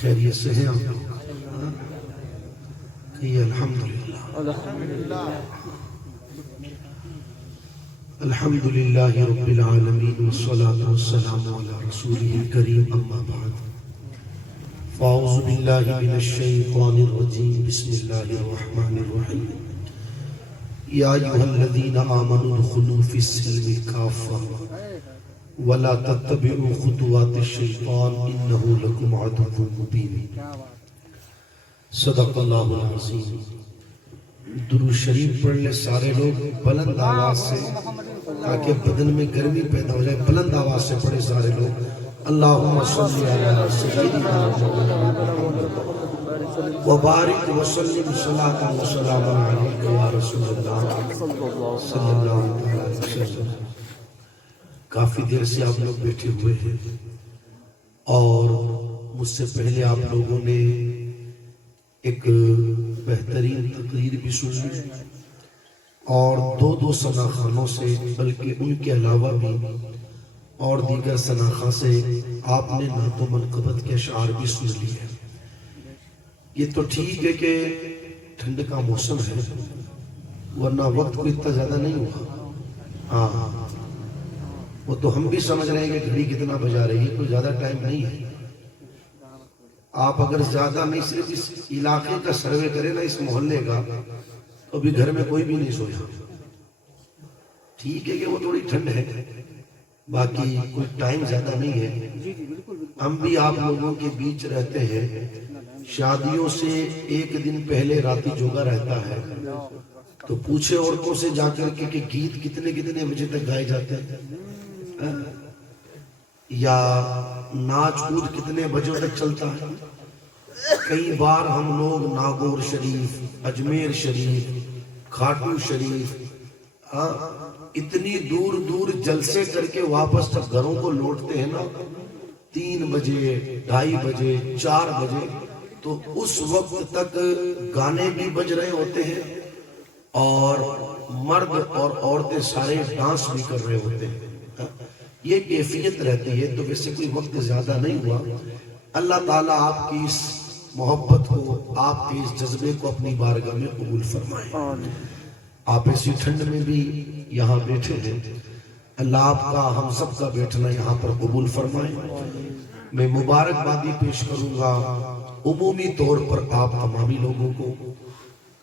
خیریت سے ہیں آپ لوگ؟ کہیے الحمدللہ الحمدللہ رب العالمین والصلاة والسلام علی رسولہ الکریم اما بعد فاعوذ باللہ من الشیطان الرجیم بسم اللہ الرحمن الرحیم یا ایھا الذین آمنوا ادخلوا فی السلم کافۃ ولا تتبعوا خطوات الشیطان انہ لکم عدو مبین۔ صدق اللہ العظیم۔ درود شریف پڑھ لے سارے لوگ بلند آواز سے تاکہ بدن میں گرمی پیدا ہو جائے، بلند آواز سے پڑھے سارے لوگ۔ اللہم صلی علی سیدنا محمد وبارک وسلم صلاۃ وسلام علیک یا رسول اللہ صلی اللہ علیہ وسلم۔ کافی دیر سے آپ لوگ بیٹھے ہوئے ہیں اور مجھ سے پہلے آپ لوگوں نے ایک بہترین تقریر بھی سن لی اور دو ثناخانوں سے، بلکہ ان کے علاوہ بھی اور دیگر ثناخان سے آپ نے نعت و منقبت کے اشعار بھی سن لیے۔ یہ تو ٹھیک ہے کہ ٹھنڈ کا موسم ہے، ورنہ وقت کو اتنا زیادہ نہیں ہوا۔ ہاں وہ تو ہم بھی سمجھ رہے ہیں کہ گھڑی کتنا بجا رہی ہے، کوئی زیادہ ٹائم نہیں ہے۔ آپ اگر زیادہ نہیں، صرف اس علاقے کا سروے کریں نا، اس محلے کا، تو ابھی گھر میں کوئی بھی نہیں سویا۔ ٹھیک ہے کہ وہ تھوڑی ٹھنڈ ہے، باقی کوئی ٹائم زیادہ نہیں ہے۔ ہم بھی آپ لوگوں کے بیچ رہتے ہیں، شادیوں سے ایک دن پہلے راتی جوگا رہتا ہے، تو پوچھے عورتوں سے جا کر کے کہ گیت کتنے بجے تک گائے جاتے ہیں، یا ناچ کود کتنے بجوں تک چلتا ہے۔ کئی بار ہم لوگ ناگور شریف، اجمیر شریف، کھاٹو شریف، اتنی دور دور جلسے کر کے واپس جب گھروں کو لوٹتے ہیں نا، 3 بجے، 2:30 بجے، 4 بجے، تو اس وقت تک گانے بھی بج رہے ہوتے ہیں اور مرد اور عورتیں سارے ڈانس بھی کر رہے ہوتے ہیں۔ یہ کیفیت رہتی ہے۔ تو ویسے کوئی وقت زیادہ نہیں ہوا۔ اللہ تعالیٰ آپ کی اس محبت کو، آپ کے اس جذبے کو اپنی بارگاہ میں قبول فرمائے۔ آپ ایسی ٹھنڈ میں بھی یہاں بیٹھے ہیں، اللہ آپ کا، ہم سب کا بیٹھنا یہاں پر قبول فرمائے۔ میں مبارکبادی پیش کروں گا عمومی طور پر آپ تمامی لوگوں کو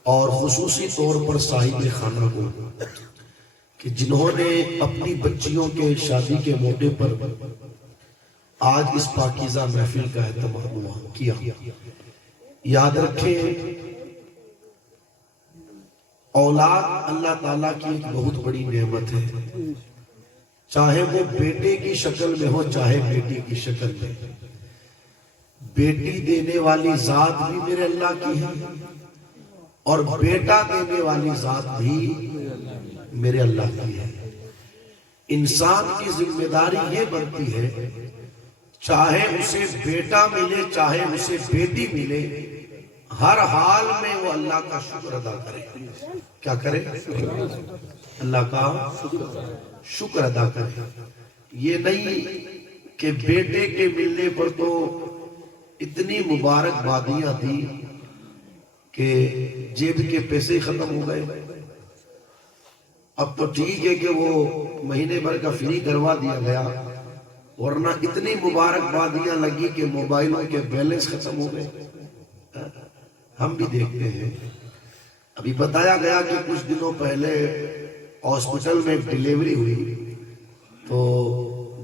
اور خصوصی طور پر صاحب خانہ کو، کہ جنہوں نے اپنی بچیوں کے شادی کے موقع پر آج اس پاکیزہ محفل کا اہتمام کیا۔ یاد رکھیں، اولاد اللہ تعالیٰ کی ایک بہت بڑی نعمت ہے، چاہے وہ بیٹے کی شکل میں ہو چاہے بیٹی کی شکل میں۔ بیٹی دینے والی ذات بھی میرے اللہ کی ہے اور بیٹا دینے والی ذات بھی میرے اللہ کی ہے۔ انسان کی ذمہ داری یہ بنتی ہے، چاہے اسے بیٹا ملے چاہے اسے بیٹی ملے، ہر حال میں وہ اللہ کا شکر ادا کرے۔ کیا کرے؟ اللہ کا شکر ادا کرے۔ یہ نہیں کہ بیٹے کے ملنے پر تو اتنی مبارک بادیاں دی کہ جیب کے پیسے ہی ختم ہو گئے۔ اب تو ٹھیک ہے کہ وہ مہینے بھر کا فری کروا دیا گیا، ورنہ اتنی مبارک بادیاں لگی کہ موبائلوں کے بیلنس ختم ہو گئے۔ ہم بھی دیکھتے ہیں، ابھی بتایا گیا کہ کچھ دنوں پہلے ہاسپٹل میں ایک ڈیلیوری ہوئی، تو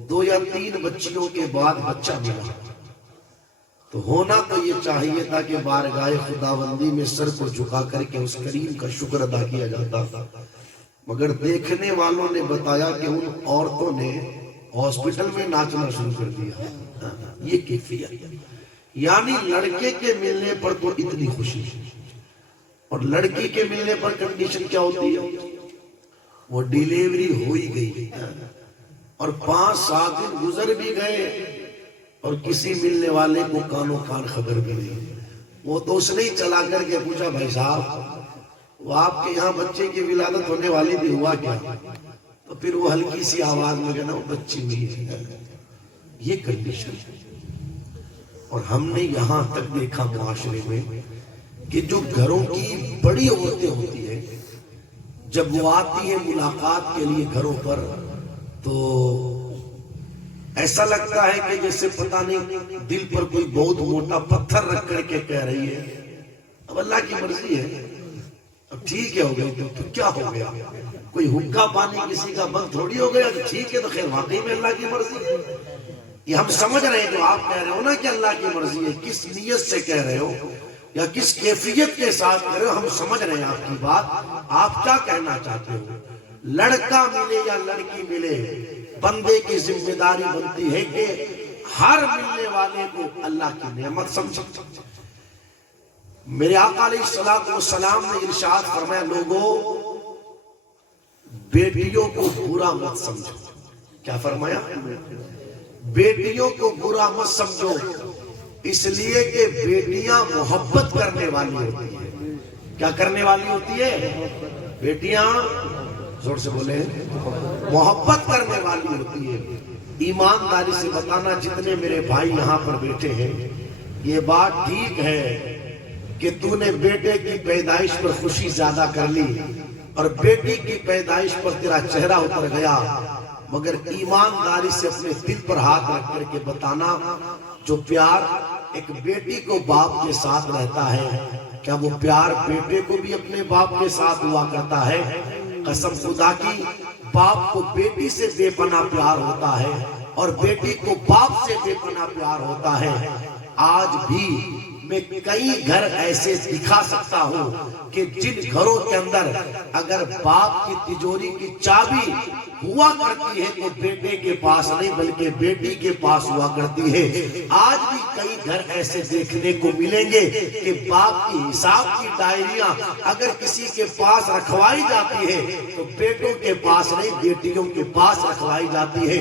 2 یا 3 بچیوں کے بعد بچہ ملا۔ تو ہونا تو یہ چاہیے تھا کہ بارگاہ خداوندی میں سر کو جھکا کر کے اس کریم کا شکر ادا کیا جاتا، مگر دیکھنے والوں نے بتایا کہ ان عورتوں نے ہاسپٹل میں ناچنا شروع کر دیا۔ یہ کیفیت، یعنی لڑکے کے ملنے پر تو اتنی خوشی، اور لڑکی کے ملنے پر کنڈیشن کیا ہوتی ہے؟ وہ ڈیلیوری ہو ہی گئی اور 5-7 دن گزر بھی گئے اور کسی ملنے والے کو کانوں کان خبر بھی نہیں۔ وہ تو اس نے ہی چلا کر کے پوچھا، بھائی صاحب وہ آپ کے یہاں بچے کی ولادت ہونے والی بھی، ہوا کیا؟ تو پھر وہ ہلکی سی آواز میں کہنا وہ بچی ہوئی ہے۔ یہ کنڈیشن ہے۔ اور ہم نے یہاں تک دیکھا معاشرے میں کہ جو گھروں کی بڑی عورتیں ہوتی ہیں جب وہ آتی ہیں ملاقات کے لیے گھروں پر تو ایسا لگتا ہے کہ جیسے پتہ نہیں دل پر کوئی بہت موٹا پتھر رکھ کر کے کہہ رہی ہے اب اللہ کی مرضی ہے، اب ٹھیک ہے ہو گئی تو کیا ہو گیا، کوئی حکا پانی کسی کا بند تھوڑی ہو گیا، ٹھیک ہے تو خیر واقعی میں اللہ کی مرضی ہے۔ یہ ہم سمجھ رہے ہیں جو آپ کہہ رہے ہو نا کہ اللہ کی مرضی ہے، کس نیت سے کہہ رہے ہو یا کس کیفیت کے ساتھ کہہ رہے ہو، ہم سمجھ رہے ہیں آپ کی بات، آپ کیا کہنا چاہتے ہو۔ لڑکا ملے یا لڑکی ملے، بندے کی ذمہ داری بنتی ہے کہ ہر ملنے والے کو اللہ کی نعمت سمجھے۔ میرے آقا علیہ السلام نے ارشاد فرمایا لوگوں بیٹیوں کو برا مت سمجھو۔ کیا فرمایا؟ بیٹیوں کو برا مت سمجھو، اس لیے کہ بیٹیاں محبت کرنے والی ہوتی ہیں۔ کیا کرنے والی ہوتی ہے؟ بیٹیاں زور سے بولے محبت کرنے والی ہوتی ہے۔ ایمانداری سے بتانا جتنے میرے بھائی یہاں پر بیٹھے ہیں، یہ بات ٹھیک ہے کہ تو نے بیٹے کی پیدائش پر خوشی زیادہ کر لی اور بیٹی کی پیدائش پر تیرا چہرہ اتر گیا، مگر ایمانداری سے اپنے دل پر ہاتھ رکھ کر کے بتانا جو پیار ایک بیٹی کو باپ کے ساتھ رہتا ہے، کیا وہ پیار بیٹے کو بھی اپنے باپ کے ساتھ ہوا کرتا ہے؟ قسم خدا کی، باپ کو بیٹی سے بے پناہ پیار ہوتا ہے اور بیٹی کو باپ سے بے پناہ پیار ہوتا ہے۔ آج بھی میں کئی گھر ایسے دکھا سکتا ہوں کہ جن گھروں کے اندر اگر باپ کی تجوری کی چابی ہوا کرتی ہے تو بیٹے کے پاس نہیں بلکہ بیٹی کے پاس ہوا کرتی ہے۔ آج بھی کئی گھر ایسے دیکھنے کو ملیں گے کہ باپ کی حساب کی ڈائریاں اگر کسی کے پاس رکھوائی جاتی ہے تو بیٹوں کے پاس نہیں بیٹیوں کے پاس رکھوائی جاتی ہے۔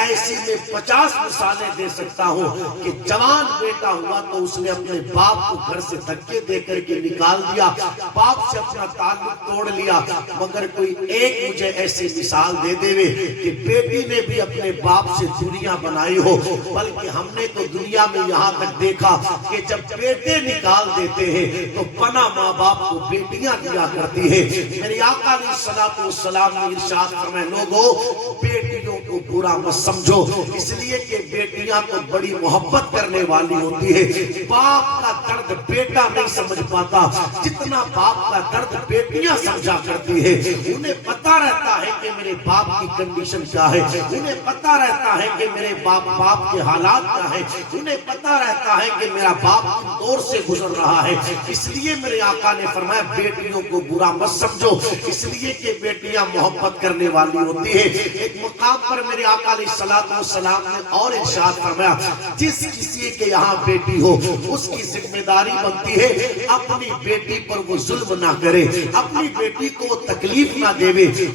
ایسی میں 50 مثالیں دے سکتا ہوں کہ جوان بیٹا ہوا تو اس نے اپنے باپ کو گھر سے دھکے دے کر کے نکال دیا، باپ سے اپنا تعلق توڑ لیا، مگر کوئی ایک مجھے ایسی مثال دے دے کہ بیٹی نے بھی اپنے باپ سے دنیا بنائی ہو۔ بلکہ ہم نے تو دنیا میں یہاں تک دیکھا کہ جب بیٹے نکال دیتے ہیں تو پناہ ماں باپ کو بیٹیاں دیا کرتی ہے۔ میرے آقا علیہ السلام نے ارشاد فرمایا لوگوں بیٹیوں کو برا مت سمجھو، اس لیے کہ بیٹیاں تو بڑی محبت کرنے والی ہوتی ہے۔ باپ کا درد بیٹا نہیں سمجھ پاتا جتنا باپ کا درد بیٹیاں سمجھا کرتی ہے۔ انہیں پتا رہتا ہے کہ میرے باپ کی کنڈیشن کیا ہے، انہیں پتا رہتا ہے کہ میرے باپ کے حالات کیا ہے، انہیں پتا رہتا ہے کہ میرا باپ کن دور سے گزر رہا ہے۔ اس لیے میرے آقا نے فرمایا بیٹیوں کو برا مت سمجھو، اس لیے کہ بیٹیاں محبت کرنے والی ہوتی ہے۔ ایک مقام پر میرے آقا علیہ السلام نے اور ارشاد فرمایا جس کسی کے یہاں بیٹی ہو اس کی ذمہ داری بنتی ہے اپنی بیٹی پر وہ ظلم نہ کرے، اپنی بیٹی کو وہ تکلیف نہ دے،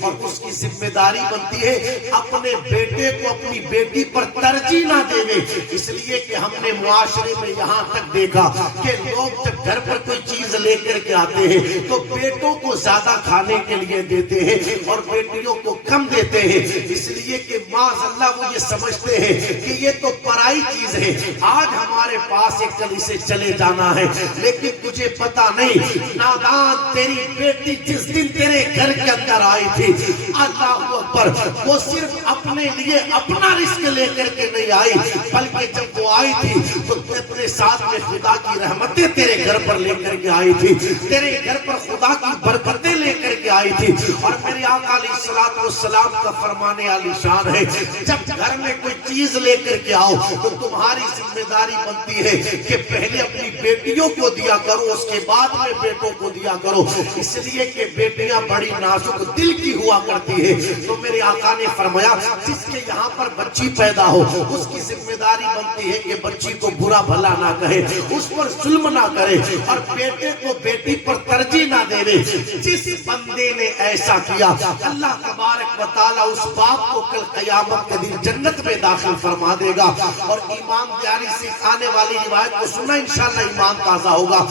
اور اس کی ذمہ داری بنتی ہے اپنے بیٹے کو اپنی بیٹی پر ترجیح نہ دے۔ اس لیے کہ ہم نے معاشرے میں یہاں تک دیکھا کہ لوگ جب گھر پر کوئی چیز لے کر کے آتے ہیں تو بیٹوں کو زیادہ کھانے کے لیے دیتے ہیں اور بیٹیوں کو کم دیتے ہیں، اس لیے کہ معاذ اللہ وہ یہ سمجھتے ہیں کہ یہ تو پرائی چیز ہے، آج ہمارے پاس ایک کل اسے چلے جانا ہے، لیکن تجھے پتا نہیں نادان تیری بیٹی جس دن تیرے گھر کے اندر آئی تھی اللہ اکبر وہ صرف اپنے لیے اپنا رزق لے کر کے نہیں آئی، بلکہ جب وہ آئی تھی تو اپنے ساتھ میں خدا کی رحمتیں تیرے گھر پر لے کر کے آئی تھی، تیرے گھر پر خدا کی برکتیں لے کر کے آئی تھی۔ اور میرے آقا علیہ السلام کا فرمانے عالی شان ہے جب گھر میں کوئی چیز لے کر کے آؤ تو تمہاری ذمہ داری بنتی ہے کہ پہلے اپنی بیٹیوں کو دیا کرو اس کے بعد میں بیٹوں کو دیا کرو، اس لیے کہ بیٹیاں بڑی نازک دل کی ہوا کرتی ہے۔ تو میرے آقا نے فرمایا جس کے یہاں پر بچی پیدا ہو اس کی ذمہ داری بنتی ہے کہ بچی کو برا بھلا نہ کہے، اس پر ظلم نہ کرے اور بیٹے کو بیٹی پر ترجیح نہ دے۔ جس بندے نے ایسا کیا اللہ تبارک و تعالی اس باپ کو کل قیامت کے دن جنت میں داخل فرما دے گا۔ اور ایمان دیاری سے آنے والی روایت کو سنا انشاءاللہ ایمان تازہ ہوگا۔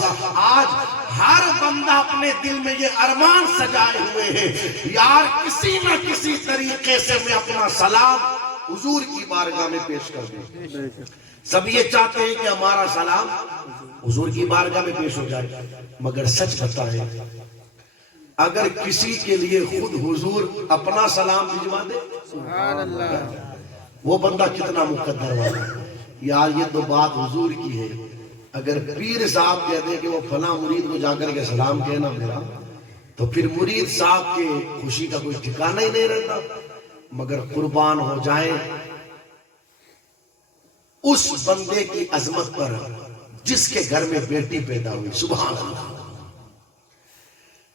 آج ہر بندہ اپنے دل میں یہ ارمان سجائے ہوئے ہیں یار کسی نہ کسی طریقے سے میں اپنا سلام حضور کی بارگاہ میں پیش کر دوں، سب یہ چاہتے ہیں کہ ہمارا سلام حضور کی بارگاہ میں پیش ہو جائے، مگر سچ بتائیں اگر کسی کے لیے خود حضور اپنا سلام بھجوا دے، سبحان اللہ، وہ بندہ کتنا مقدر والا ہے۔ یار یہ تو بات حضور کی ہے، اگر پیر صاحب کہتے ہیں کہ وہ فلاں مرید کو جا کر کے سلام کہنا میرا، تو پھر مرید صاحب کے خوشی کا کوئی ٹھکانہ ہی نہیں رہتا۔ مگر قربان ہو جائیں اس بندے کی عظمت پر جس کے گھر میں بیٹی پیدا ہوئی، سبحان اللہ۔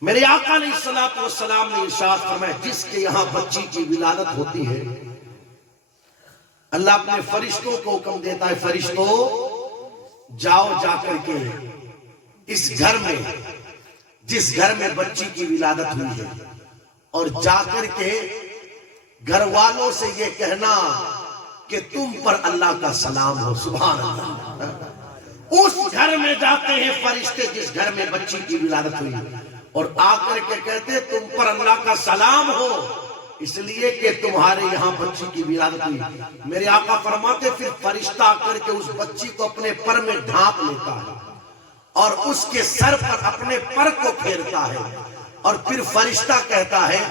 میرے آقا علیہ الصلوۃ والسلام نے ارشاد فرمایا جس کے یہاں بچی کی ولادت ہوتی ہے، اللہ اپنے فرشتوں کو حکم دیتا ہے، فرشتوں جاؤ جا کر کے اس گھر میں، جس گھر میں بچی کی ولادت ہوئی ہے، اور جا کر کے گھر والوں سے یہ کہنا کہ تم پر اللہ کا سلام ہو، سبحان اللہ۔ اس گھر میں جاتے ہیں فرشتے جس گھر میں بچی کی ولادت ہوئی، اور آ کر کے کہتے تم پر اللہ کا سلام ہو، اس لیے کہ تمہارے یہاں بچی کی ولادت ہوئی۔ میرے آقا فرماتے پھر فرشتہ آ کر کے اس بچی کو اپنے پر میں ڈھانپ لیتا ہے اور اس کے سر پر اپنے پر کو پھیرتا ہے، اور پھر فرشتہ کہتا ہے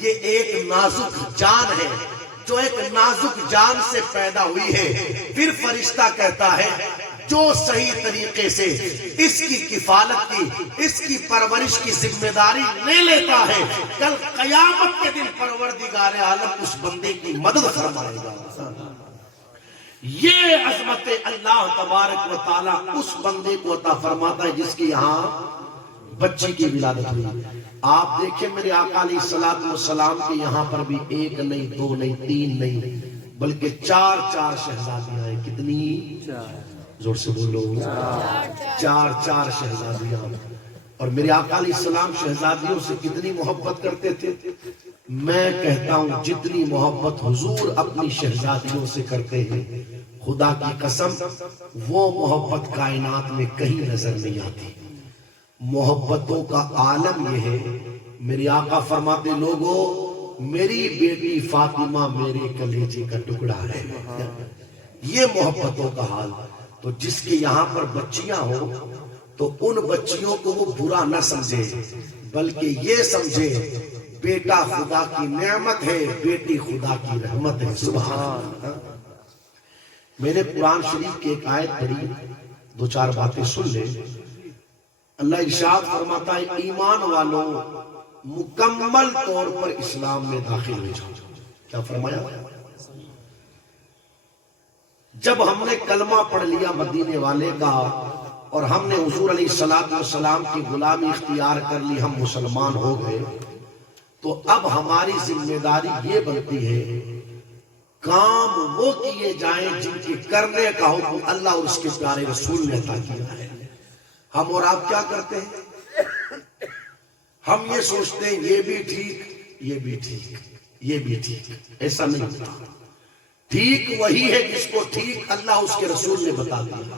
یہ ایک نازک جان ہے جو ایک نازک جان سے پیدا ہوئی ہے۔ پھر فرشتہ کہتا ہے جو صحیح طریقے سے اس کی کفالت کی، اس کی پرورش کی ذمہ داری لے لیتا ہے، کل قیامت کے دن پروردگار عالم اس بندے کی مدد فرمائے گا۔ یہ عظمت اللہ تبارک و تعالیٰ اس بندے کو عطا فرماتا ہے جس کی یہاں بچی کی ولادت ہوئی۔ آپ دیکھیں میرے آقا علیہ الصلوۃ والسلام کے یہاں پر بھی ایک نہیں، دو نہیں، تین نہیں، بلکہ چار شہزادیاں ہیں۔ کتنی؟ زور سے بولو، چار شہزادیاں۔ اور میرے آقا علیہ السلام شہزادیوں سے کتنی محبت کرتے تھے؟ میں کہتا ہوں جتنی محبت حضور اپنی شہزادیوں سے کرتے ہیں، خدا کی قسم وہ محبت کائنات میں کہیں نظر نہیں آتی۔ محبتوں کا عالم یہ ہے، میرے آقا فرماتے لوگوں میری بیٹی فاطمہ میرے کلیجے کا ٹکڑا ہے، یہ محبتوں کا حال۔ تو جس کے یہاں پر بچیاں ہوں تو ان بچیوں کو وہ برا نہ سمجھے، بلکہ یہ سمجھے بیٹا خدا کی نعمت ہے، بیٹی خدا کی رحمت ہے، سبحان اللہ۔ میں نے قرآن شریف کی ایک آیت پڑھی، دو چار باتیں سن لیں۔ اللہ ارشاد فرماتا ہے ایمان والوں مکمل طور پر اسلام میں داخل ہو جاؤ۔ کیا فرمایا؟ جب ہم نے کلمہ پڑھ لیا مدینے والے کا اور ہم نے حضور علیہ الصلوۃ والسلام کی غلامی اختیار کر لی، ہم مسلمان ہو گئے، تو اب ہماری ذمہ داری یہ بنتی ہے کام وہ کیے جائیں جن کے کرنے کا حکم اللہ اور اس کے پیارے رسول نے عطا کیا ہے۔ ہم اور آپ کیا کرتے ہیں؟ ہم یہ سوچتے ہیں یہ بھی ٹھیک، یہ بھی ٹھیک، یہ بھی ٹھیک۔ ایسا نہیں ہوتا۔ ٹھیک وہی ہے جس کو ٹھیک اللہ اس کے رسول نے بتا دیا۔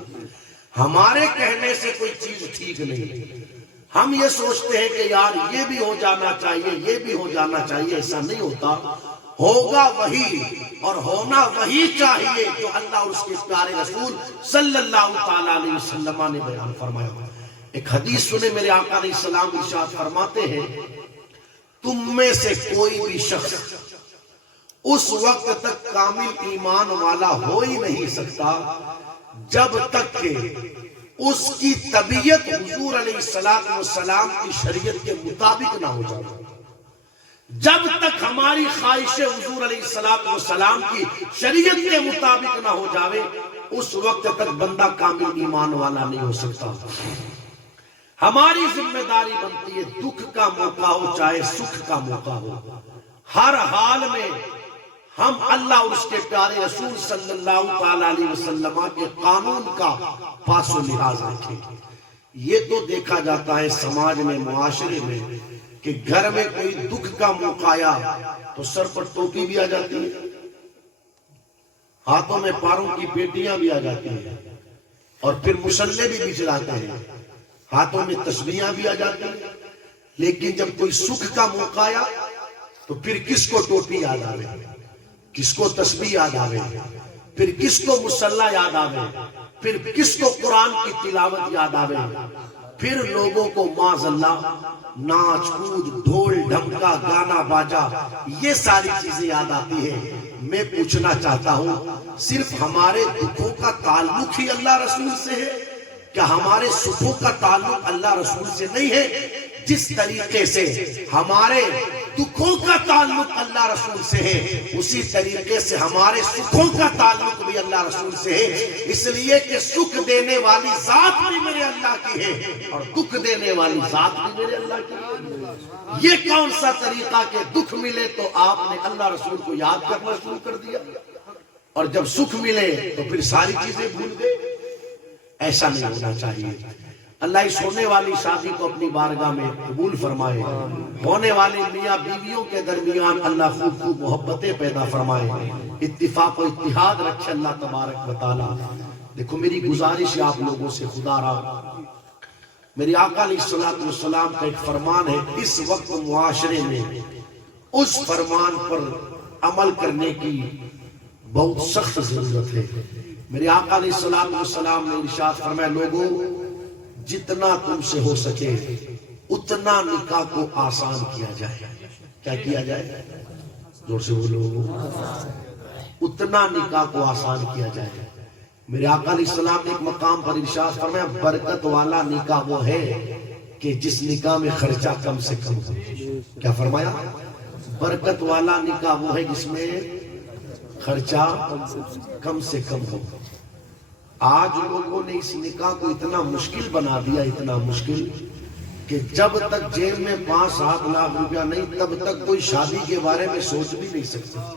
ہمارے کہنے سے کوئی چیز ٹھیک نہیں۔ ہم یہ سوچتے ہیں کہ یار یہ بھی ہو جانا چاہیے، یہ بھی ہو جانا چاہیے، ایسا نہیں ہوتا۔ ہوگا وہی اور ہونا وہی چاہیے جو اللہ اور اس کے پیارے رسول صلی اللہ تعالیٰ علیہ وسلم نے بیان فرمایا۔ ایک حدیث سنے، میرے آقا علیہ السلام ارشاد فرماتے ہیں تم میں سے کوئی بھی شخص اس وقت تک کامل ایمان والا ہو ہی نہیں سکتا جب تک کہ اس کی طبیعت حضور علیہ السلام کی شریعت کے مطابق نہ ہو جائے۔ جب تک ہماری خواہش حضور علیہ السلام کی شریعت کے مطابق نہ ہو جاوے اس وقت تک بندہ کامل ایمان والا نہیں ہو سکتا۔ ہماری ذمہ داری بنتی ہے دکھ کا موقع ہو چاہے سکھ کا موقع ہو، ہر حال میں ہم اللہ اور اس کے پیارے رسول صلی اللہ تعالیٰ علیہ وسلم کے قانون کا پاس و لحاظ رکھیں۔ یہ تو دیکھا جاتا ہے سماج میں، معاشرے میں، کہ گھر میں کوئی دکھ کا موقع آیا تو سر پر ٹوپی بھی آ جاتی ہے، ہاتھوں میں پاروں کی پیٹیاں بھی آ جاتی ہیں، اور پھر مسلح بھی بچلاتے ہیں، ہاتھوں میں تسبیحاں بھی آ جاتی ہیں۔ لیکن جب کوئی سکھ کا موقع آیا تو پھر کس کو ٹوپی یاد آ رہی ہے، کس کو تسبیح یاد آ رہی ہے؟ پھر کس کو مصلی یاد آوے، پھر کس کو قرآن کی تلاوت یاد آوے، پھر لوگوں کو معاذ اللہ ناچ کود ڈھول ڈھمکا گانا باجا یہ ساری چیزیں یاد آتی ہیں۔ میں پوچھنا چاہتا ہوں صرف ہمارے دکھوں کا تعلق ہی اللہ رسول سے ہے؟ کیا ہمارے سکھوں کا تعلق اللہ رسول سے نہیں ہے؟ جس طریقے سے ہمارے دکھوں کا تعلق اللہ رسول سے ہے اسی طریقے سے ہمارے سکھوں کا تعلق بھی اللہ رسول سے ہے، اس لیے کہ سکھ دینے والی ذات بھی میرے اللہ کی ہے اور دکھ دینے والی ذات بھی میرے اللہ کی ہے۔ یہ کون سا طریقہ کہ دکھ ملے تو آپ نے اللہ رسول کو یاد کرنا شروع کر دیا اور جب سکھ ملے تو پھر ساری چیزیں بھول گئے؟ ایسا نہیں ہونا چاہیے۔ اللہ اس ہونے والی شادی کو اپنی بارگاہ میں قبول فرمائے، ہونے والے میاں بیویوں کے درمیان اللہ خوب خوب محبتیں پیدا فرمائے، اتفاق و اتحاد رکھے اللہ تبارک و تعالی۔ دیکھو میری گزارش ہے آپ لوگوں سے، خدا را میری آقا علیہ الصلوۃ والسلام کا ایک فرمان ہے، اس وقت معاشرے میں اس فرمان پر عمل کرنے کی بہت سخت ضرورت ہے۔ میرے آقا علیہ الصلوۃ والسلام نے ارشاد فرمایا، لوگوں جتنا تم سے ہو سکے اتنا نکاح کو آسان کیا جائے۔ کیا کیا جائے؟ زور سے بولو، اتنا نکاح کو آسان کیا جائے۔ میرے آقا علیہ السلام نے ایک مقام پر ارشاد فرمایا، برکت والا نکاح وہ ہے کہ جس نکاح میں خرچہ کم سے کم ہو۔ کیا فرمایا؟ برکت والا نکاح وہ ہے جس میں خرچہ کم سے کم ہو۔ آج لوگوں نے اس نکاح کو اتنا مشکل بنا دیا، اتنا مشکل کہ جب تک جیب میں 5-7 لاکھ روپیہ نہیں تب تک کوئی شادی کے بارے میں سوچ بھی نہیں سکتا۔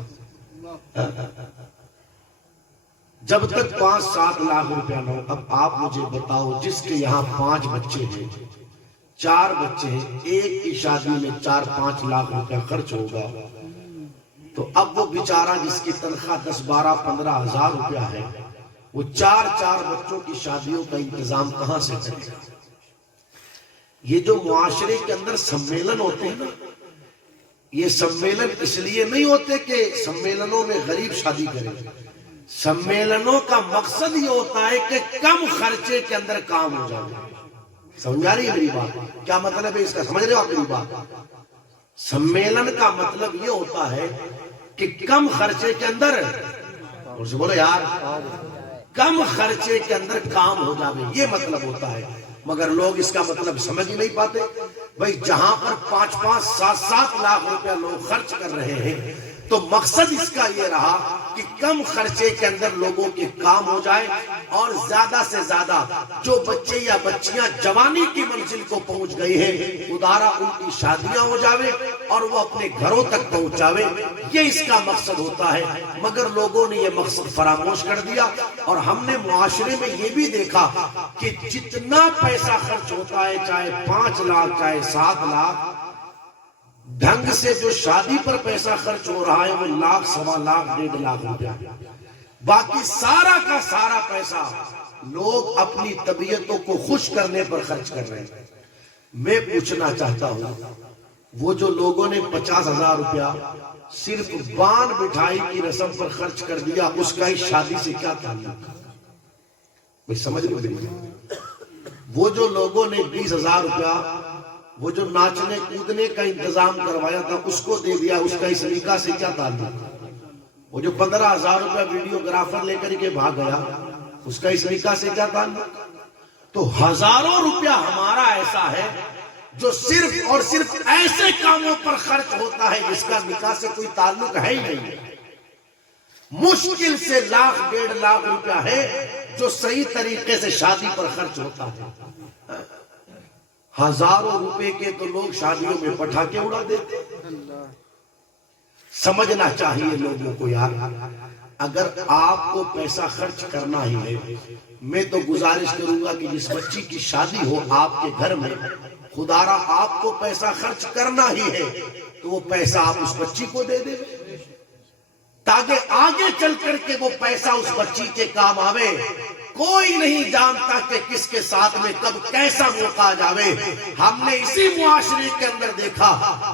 جب تک 5-7 لاکھ روپیہ نہ ہو۔ اب آپ مجھے بتاؤ، جس کے یہاں 5 بچے ہیں، 4 بچے ہیں، ایک کی شادی میں 4-5 لاکھ روپیہ خرچ ہوگا، تو اب وہ بیچارہ جس کی تنخواہ 10-12-15 ہزار روپیہ ہے، وہ 4 بچوں کی شادیوں کا انتظام کہاں سے کرے گا؟ یہ جو معاشرے کے اندر سمیلن ہوتے ہیں نا، یہ سمیلن اس لیے نہیں ہوتے کہ سمیلنوں میں غریب شادی کرے، سمیلنوں کا مقصد یہ ہوتا ہے کہ کم خرچے کے اندر کام ہو جائے۔ سمجھا رہی ہے میری بات؟ کیا مطلب ہے اس کا؟ سمجھ رہے ہو آپ میری بات؟ سمیلن کا مطلب یہ ہوتا ہے کہ کم خرچے کے اندر، اور سے بولو یار، کم خرچے کے اندر کام ہو جاوے، یہ مطلب ہوتا ہے۔ مگر لوگ اس کا مطلب سمجھ ہی نہیں پاتے۔ بھئی جہاں پر 5-5, 7-7 لاکھ روپیہ لوگ خرچ کر رہے ہیں تو مقصد اس کا یہ رہا کہ کم خرچے کے اندر لوگوں کے کام ہو جائے اور زیادہ سے زیادہ جو بچے یا بچیاں جوانی کی منزل کو پہنچ گئی ہیں ادارہ ان کی شادیاں ہو جاوے اور وہ اپنے گھروں تک پہنچاوے، یہ اس کا مقصد ہوتا ہے۔ مگر لوگوں نے یہ مقصد فراموش کر دیا اور ہم نے معاشرے میں یہ بھی دیکھا کہ جتنا پیسہ خرچ ہوتا ہے، چاہے 5 لاکھ چاہے 7 لاکھ، ڈھنگ سے جو شادی پر پیسہ خرچ ہو رہا ہے وہ 1 سوا لاکھ 1.5 لاکھ روپیہ، باقی سارا کا سارا پیسہ لوگ اپنی طبیعتوں کو خوش کرنے پر خرچ کر رہے ہیں۔ میں پوچھنا چاہتا ہوں، وہ جو لوگوں نے 50,000 روپیہ صرف بان مٹھائی کی رسم پر خرچ کر دیا، اس کا اس شادی سے کیا تعلق؟ میں سمجھ رہے ہوں؟ وہ جو لوگوں نے 20,000 روپیہ وہ جو ناچنے کودنے کا انتظام کروایا تھا اس کو دے دیا، اس کا اس نکاح سے کیا تعلق؟ وہ جو 15,000 روپیہ ویڈیوگرافر لے کر کے بھاگ گیا، اس کا اس نکاح سے کیا تعلق؟ تو ہزاروں روپیہ ہمارا ایسا ہے جو صرف اور صرف ایسے کاموں پر خرچ ہوتا ہے جس کا نکاح سے کوئی تعلق ہے ہی نہیں۔ مشکل سے 1 لاکھ 1.5 لاکھ روپیہ ہے جو صحیح طریقے سے شادی پر خرچ ہوتا ہے۔ ہزاروں روپے کے تو لوگ شادیوں میں پٹاخے اڑا دیتے۔ سمجھنا چاہیے لوگوں کو یار، اگر آپ کو پیسہ خرچ کرنا ہی ہے، میں تو گزارش کروں گا کہ جس بچی کی شادی ہو آپ کے گھر میں، خدا را آپ کو پیسہ خرچ کرنا ہی ہے تو وہ پیسہ آپ اس بچی کو دے دیں تاکہ آگے چل کر کے وہ پیسہ اس بچی کے کام آوے۔ کوئی نہیں جانتا کہ کس کے ساتھ میں کب کیسا موقع جاوے. ہم نے اسی معاشرے کے اندر دیکھا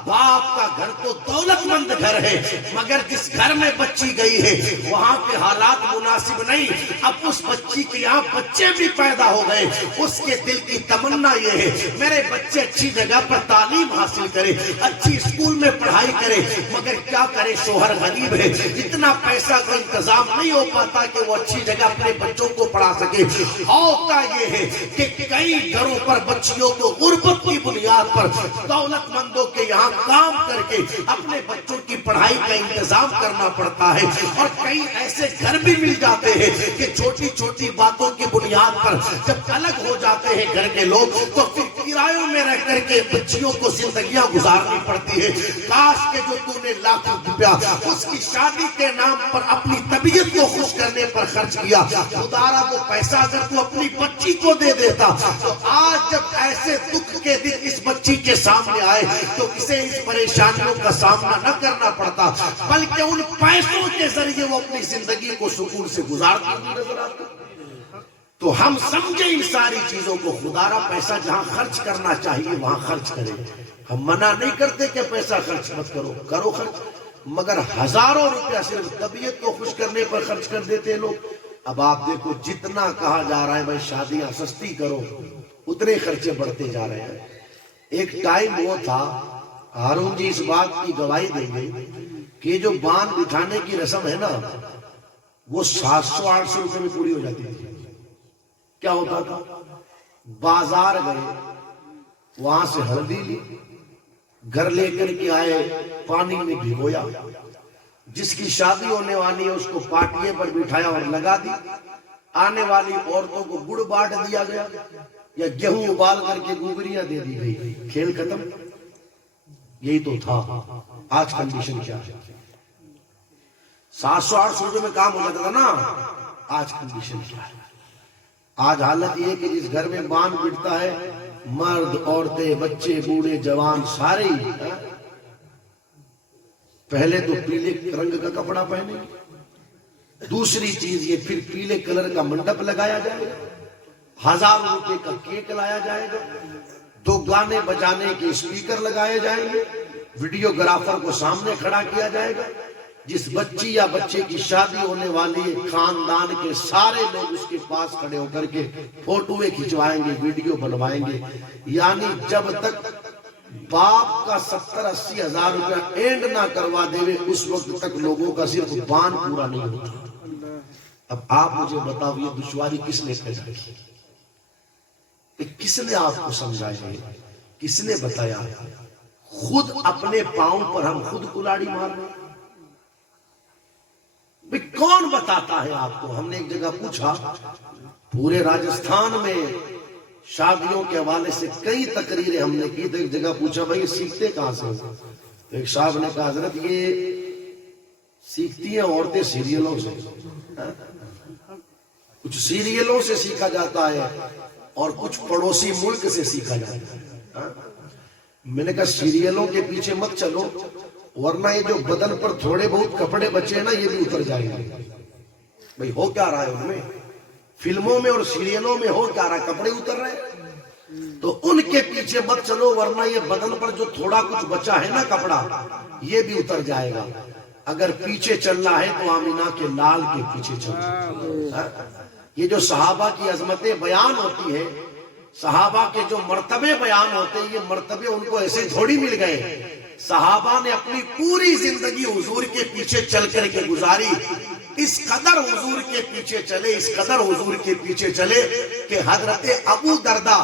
باپ کا گھر تو دولت مند گھر ہے مگر جس گھر میں بچی گئی ہے وہاں کے حالات مناسب نہیں. اب اس بچی کے یہاں بچے بھی پیدا ہو گئے, اس کے دل کی تمنا یہ ہے میرے بچے اچھی جگہ پر تعلیم حاصل کرے, اچھی اسکول میں پڑھائی کرے, مگر کیا کرے شوہر غریب ہے, اتنا پیسہ کا انتظام نہیں ہو پاتا کہ وہ اچھی جگہ اپنے بچوں کو پڑھا سکے. ہوتا یہ ہے کہ کئی گھروں پر بچیوں کو غربت کی بنیاد پر دولت مندوں کے یہاں کام کر کے اپنے بچوں کی پڑھائی کا انتظام کرنا پڑتا ہے, اور کئی ایسے گھر بھی مل جاتے ہیں کہ چھوٹی چھوٹی باتوں کی بنیاد پر جب الگ ہو جاتے ہیں گھر کے لوگ تو پھر کرایوں میں رہ کر کے بچیوں کو زندگیاں گزارنی پڑتی ہے. کاش کہ جو تو نے لاکھوں روپیہ اس کی شادی کے نام پر اپنی طبیعت کو خوش کرنے پر خرچ کیا, خدارا وہ پیسہ اگر تو اپنی بچی کو دے دیتا تو آج جب ایسے دکھ کے دن اس بچی کے سامنے آئے تو اسے اس پریشانیوں کا سامنا نہ کرنا پڑتا, بلکہ ان پیسوں کے ذریعے وہ اپنی زندگی کو سکون سے گزارتا نظر آتا. تو ہم سمجھیں ان ساری چیزوں کو. خدارا پیسہ جہاں خرچ کرنا چاہیے وہاں خرچ کریں. ہم منع نہیں کرتے کہ پیسہ خرچ مت کرو, کرو خرچ, مگر ہزاروں روپیہ صرف طبیعت کو خوش کرنے پر خرچ کر دیتے لوگ. اب آپ دیکھو جتنا کہا جا رہا ہے بھائی شادیاں سستی کرو اتنے خرچے بڑھتے جا رہے ہیں. ایک ٹائم وہ تھا, ہارون جی اس بات کی گواہی دیں گے کہ جو باندھ بٹھانے کی رسم ہے نا وہ 700-800 روپے میں پوری ہو جاتی تھی. کیا ہوتا تھا, بازار گئے, وہاں سے ہلدی لی, گھر لے کر کے آئے, پانی میں بھگویا, جس کی شادی ہونے والی ہے اس کو پاٹیے پر بٹھایا اور لگا دی, آنے والی عورتوں کو گڑ بانٹ دیا گیا یا گیہوں ابال کر کے گوگریاں دے دی گئی, کھیل ختم. یہی تو تھا. آج کنڈیشن کیا ہے, 700-800 روپے میں کام ہو جاتا تھا نا, آج کنڈیشن کیا ہے. آج حالت یہ کہ جس گھر میں باندھ بٹتا ہے مرد عورتیں بچے بوڑھے جوان سارے ہی پہلے تو پیلے رنگ کا کپڑا پہنے, دوسری چیز یہ پھر پیلے کلر کا منڈپ لگایا جائے گا, 1000 روپے کا کیک لایا جائے گا, 2 گانے بجانے کے اسپیکر لگائے جائیں گے, ویڈیوگرافر کو سامنے کھڑا کیا جائے گا. جس بچی یا بچے کی شادی ہونے والی ہے خاندان کے سارے لوگ اس کے پاس کھڑے ہو کر کے فوٹویں کھنچوائیں گے, ویڈیو بنوائیں گے. یعنی جب تک باپ کا 70-80 ہزار روپیہ اینڈ نہ کروا دے اس وقت تک لوگوں کا صرف باندھ پورا نہیں ہوتا. اب آپ مجھے بتاؤ یہ دشواری کس نے پیدا کی, کس نے آپ کو سمجھایا, کس نے بتایا؟ خود اپنے پاؤں پر ہم خود کلاڑی مار رہے ہیں. کون بتاتا ہے آپ کو؟ ہم نے ایک جگہ پوچھا, پورے راجستھان میں شادیوں کے حوالے سے کئی تقریریں ہم نے کی, تو ایک جگہ پوچھا بھائی سیکھتے کہاں سے؟ ایک صاحب نے کہا حضرت یہ سیکھتی ہیں عورتیں سیریلوں سے, کچھ سیریلوں سے سیکھا جاتا ہے اور کچھ پڑوسی ملک سے سیکھا جاتا ہے. میں نے کہا سیریلوں کے پیچھے مت چلو ورنہ یہ جو بدن پر تھوڑے بہت کپڑے بچے ہیں نا یہ بھی اتر جائیں گے. بھئی ہو کیا رہا ہے ان میں, فلموں میں اور سیریلوں میں ہو کیا رہا ہے, کپڑے اتر رہے ہیں. تو ان کے پیچھے مت چلو ورنہ یہ بدن پر جو تھوڑا کچھ بچا ہے نا کپڑا یہ بھی اتر جائے گا. اگر پیچھے چلنا ہے تو آمینہ کے لال کے پیچھے چلنا. یہ جو صحابہ کی عظمتیں بیان ہوتی ہے, صحابہ کے جو مرتبے بیان ہوتے ہیں, یہ مرتبے ان کو ایسے تھوڑی مل گئے. صحابہ نے اپنی پوری زندگی حضور کے پیچھے چل کر کے گزاری. اس قدر حضور کے پیچھے چلے, اس قدر حضور کے پیچھے چلے کہ حضرت ابو دردہ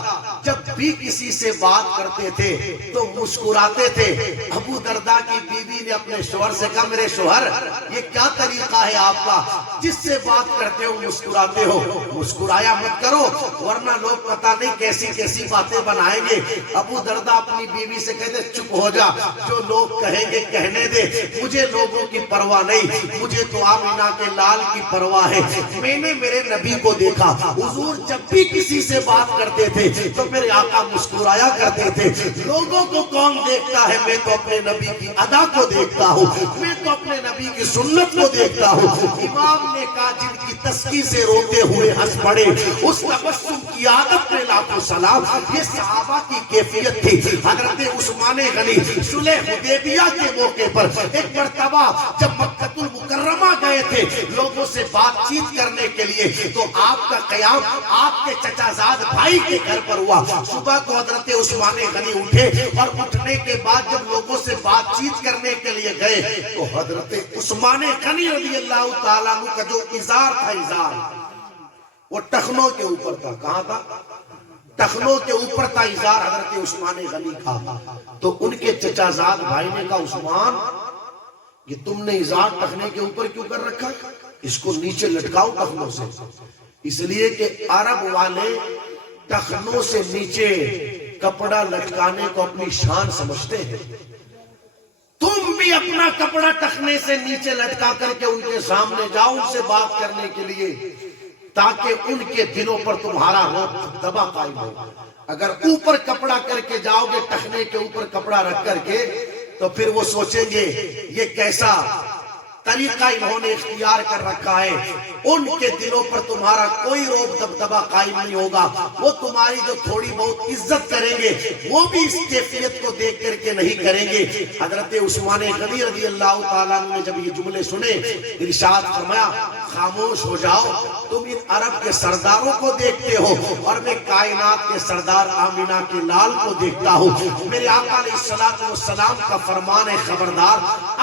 جب بھی کسی سے بات کرتے تھے تو مسکراتے تھے. ابو دردہ کی بیوی نے اپنے شوہر سے کہا میرے شوہر یہ کیا طریقہ ہے آپ کا, جس سے بات کرتے ہو مسکراتے ہو, مسکرایا مت کرو ورنہ لوگ پتہ نہیں کیسی کیسی باتیں بنائیں گے. ابو دردہ اپنی بیوی سے کہتے چپ ہو جا, جو لوگ کہیں گے کہنے دے, مجھے لوگوں کی پرواہ نہیں, مجھے تو آمینہ کے لال کی پرواہ ہے. میں نے میرے نبی کو دیکھا, حضور جب بھی کسی سے بات کرتے تھے تو میرے آقا مسکرایا کرتے تھے، لوگوں کو کون دیکھتا ہے؟ میں تو اپنے نبی کی ادا کو دیکھتا ہوں، میں تو اپنے نبی کی سنت کو دیکھتا ہوں۔ امام نے کہا جن کی تسکی سے روتے ہوئے ہنس پڑے، اس تبسم کی عادت پہ لاکھوں سلام۔ یہ صحابہ کی کیفیت تھی۔ حضرت عثمان غنی صلح حدیبیہ کے موقع پر ایک مرتبہ جب مکہ المکرمہ گئے تھے لوگوں سے بات چیت کرنے کے لیے، تو آپ کا قیام آپ کے چچا زاد بھائی کے گھر پر ہوا۔ صبح کو حضرت عثمان غنی اٹھے اور اٹھنے کے بعد جب لوگوں سے بات چیت کرنے کے لیے گئے تو حضرت عثمان غنی رضی اللہ تعالیٰ عنہ کا جو ازار تھا، ازار وہ ٹخنوں کے اوپر تھا۔ کہاں تھا؟ ٹخنوں کے اوپر تھا ازار حضرت عثمان غنی کا۔ تو ان کے چچا زاد بھائی نے کہا عثمان یہ تم نے ازار ٹخنے کے اوپر کیوں کر رکھا؟ اس کو نیچے لٹکاؤ ٹخنوں سے۔ اس لیے کہ عرب والے ٹخنوں سے نیچے کپڑا لٹکانے کو اپنی شان سمجھتے ہیں۔ تم بھی اپنا کپڑا ٹخنے سے نیچے لٹکا کر کے ان کے سامنے جاؤ ان سے بات کرنے کے لیے، تاکہ ان کے دلوں پر تمہارا دبا قائم ہو۔ اگر اوپر کپڑا کر کے جاؤ گے، ٹخنے کے اوپر کپڑا رکھ کر کے، تو پھر وہ سوچیں گے یہ کیسا طریقہ انہوں نے اختیار کر رکھا ہے۔ ان کے دلوں پر تمہارا کوئی روب دبدبا قائم نہیں ہوگا۔ وہ تمہاری جو تھوڑی بہت عزت کریں گے وہ بھی اس کیفیت کو دیکھ کر کے نہیں کریں گے۔ حضرت عثمان غنی رضی اللہ تعالیٰ عنہ نے جب یہ جملے سنے، ارشاد فرمایا خاموش ہو جاؤ، تم ان عرب کے سرداروں کو دیکھتے ہو اور میں کائنات کے سردار آمینہ کے لال کو دیکھتا ہوں۔ میرے آقا علیہ السلام کا فرمان ہے خبردار،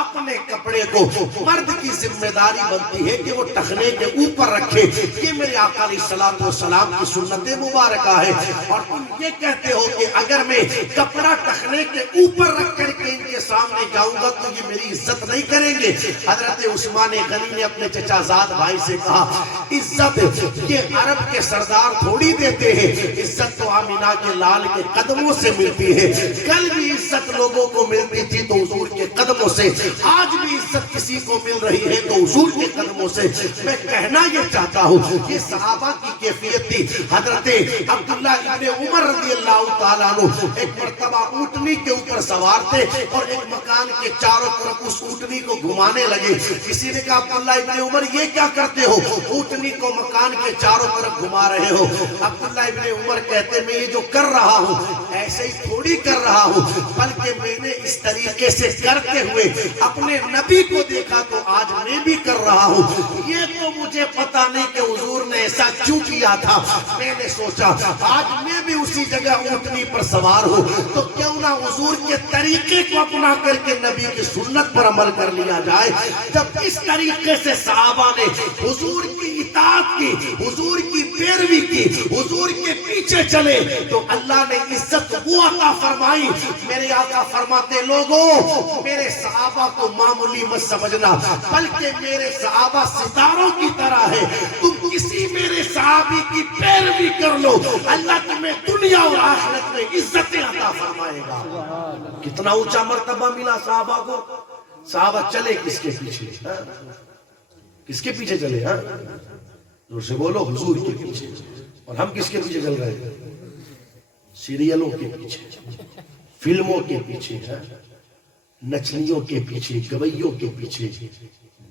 اپنے کپڑے کو مرد کی ذمہ داری بنتی ہے کہ وہ ٹخنے کے اوپر رکھے۔ یہ میرے آقا علیہ السلام کی سنت مبارکہ ہے۔ اور تم یہ کہتے ہو کہ اگر میں کپڑا ٹخنے کے اوپر رکھ کر کے ان کے سامنے جاؤں گا تو یہ میری عزت نہیں کریں گے۔ حضرت عثمان غنی نے اپنے چچا زاد بھائی سے کہا عزت یہ عرب کے سردار تھوڑی دیتے ہیں، عزت تو آمینہ کے لال کے قدموں سے ملتی ہے۔ کل بھی عزت لوگوں کو ملتی تھی تو حضور کے قدموں سے، آج بھی عزت کسی کو مل رہی ہے تو حضور کے قدموں سے۔ میں کہنا یہ چاہتا ہوں یہ صحابہ کی کیفیت تھی۔ حضرت عبداللہ ابن عمر رضی اللہ تعالیٰ عنہ ایک مرتبہ اونٹنی کے اوپر سوار تھے اور ایک مکان کے چاروں طرف اس اونٹنی کو گھمانے لگے۔ کسی نے کہا عبداللہ ابن عمر یہ کیا کرتے ہو؟ اونٹنی کو مکان کے چاروں طرف گھما رہے ہو۔ عبداللہ ابن عمر کہتے میں یہ جو کر رہا ہوں ایسے ہی تھوڑی کر رہا ہوں، بلکہ میں نے اس طریقے سے کرتے ہوئے اپنے نبی کو دیکھا تو آج میں بھی کر رہا ہوں۔ یہ تو مجھے پتا نہیں کہ حضور نے ایسا کیوں کیا تھا، میں نے سوچا آج میں بھی اسی جگہ اونٹنی پر سوار ہوں تو کیوں نہ حضور کے طریقے کو اپنا کر کے نبی کی سنت پر عمل کر لیا جائے۔ جب اس طریقے سے صحابہ نے حضور کی اطاعت کی، حضور کی پیروی کی، حضور کے پیچھے چلے تو اللہ نے عزت وہ عطا فرمائی۔ میرے آقا فرماتے لوگوں میرے صحابہ کو معمولی مت سمجھنا، بلکہ میرے صحابہ ستاروں کی طرح ہے۔ تم کسی میرے صحابی کی پیروی کر لو، اللہ تمہیں دنیا اور آخرت میں عزت عطا فرمائے گا۔ کتنا اونچا مرتبہ ملا صحابہ کو۔ صحابہ چلے کس کے پیچھے؟ کس کے پیچھے چلے؟ زور سے بولو، حضور کے پیچھے۔ اور ہم کس کے پیچھے چل رہے ہیں؟ سیریلوں کے پیچھے، فلموں کے پیچھے، نچنیوں کے پیچھے، گویوں کے پیچھے۔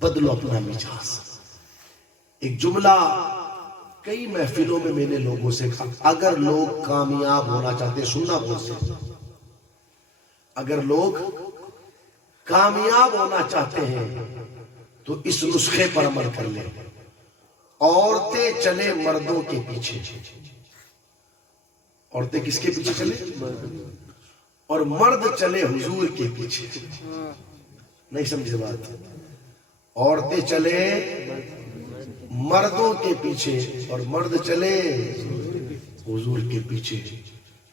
بدلو اپنا مزاج۔ ایک جملہ کئی محفلوں میں نے لوگوں سے کہا، اگر لوگ کامیاب ہونا چاہتے، سننا بول سے، اگر لوگ کامیاب ہونا چاہتے ہیں تو اس نسخے پر عمل کر لیں، عورتیں چلے مردوں کے پیچھے۔ عورتیں کس کے پیچھے چلے؟ اور مرد چلے حضور کے پیچھے۔ نہیں سمجھے بات؟ عورتیں چلے مردوں کے پیچھے اور مرد چلے حضور کے پیچھے۔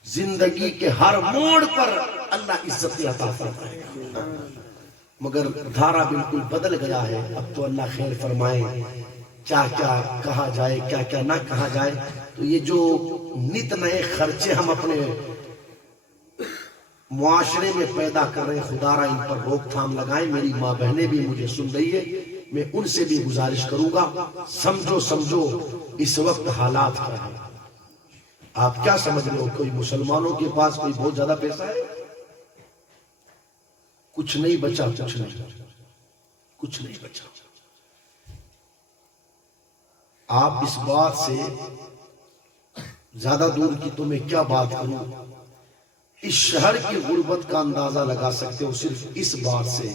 زندگی کے ہر موڑ پر اللہ عزت عطا فرمائے گا، مگر دھارا بالکل بدل گیا ہے۔ اب تو اللہ خیر فرمائے، کیا کیا کہا جائے کیا کیا نہ کہا جائے۔ تو یہ جو نت نئے خرچے ہم اپنے معاشرے میں پیدا کر رہے ہیں، خدا را ان پر روک تھام لگائیں۔ میری ماں بہنیں بھی مجھے سن رہی ہے، میں ان سے بھی گزارش کروں گا، سمجھو اس وقت حالات کیا ہیں۔ آپ کیا سمجھ رہے ہو کوئی مسلمانوں کے پاس کوئی بہت زیادہ پیسہ ہے؟ کچھ نہیں بچا، کچھ نہیں بچا۔ آپ اس بات سے زیادہ دور کی تو میں کیا بات کروں، اس شہر کی غربت کا اندازہ لگا سکتے ہو صرف اس بات سے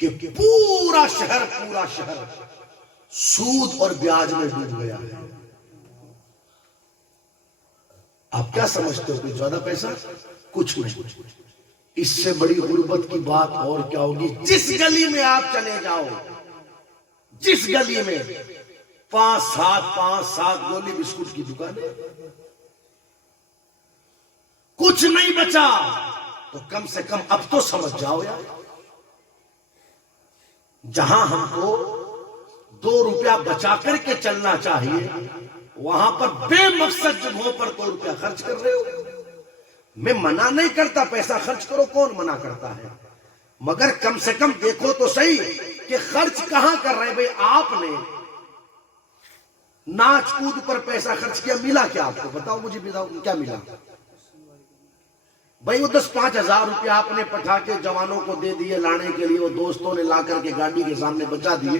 کہ پورا شہر سود اور بیاج میں ڈوب گیا ہے۔ آپ کیا سمجھتے ہو کہ زیادہ پیسہ؟ کچھ نہیں۔ اس سے بڑی غربت کی بات اور کیا ہوگی؟ جس گلی میں آپ چلے جاؤ، جس گلی میں 5-7 گولی بسکٹ کی دکانیں، کچھ نہیں بچا، تو کم سے کم اب تو سمجھ جاؤ یار، جہاں ہم کو 2 روپیہ بچا کر کے چلنا چاہیے، وہاں پر بے مقصد جگہوں پر 2 روپیہ خرچ کر رہے ہو۔ میں منع نہیں کرتا پیسہ خرچ کرو، کون منع کرتا ہے، مگر کم سے کم دیکھو تو صحیح کہ خرچ کہاں کر رہے ہیں۔ بھئی آپ نے ناچ کود پر پیسہ خرچ کیا، ملا کیا آپ کو؟ بتاؤ مجھے، بتاؤ کیا ملا؟ بھئی وہ 10-5 ہزار روپیہ آپ نے پٹھا کے جوانوں کو دے دیے لانے کے لیے، وہ دوستوں نے لا کر کے گاڑی کے سامنے بچا دیے۔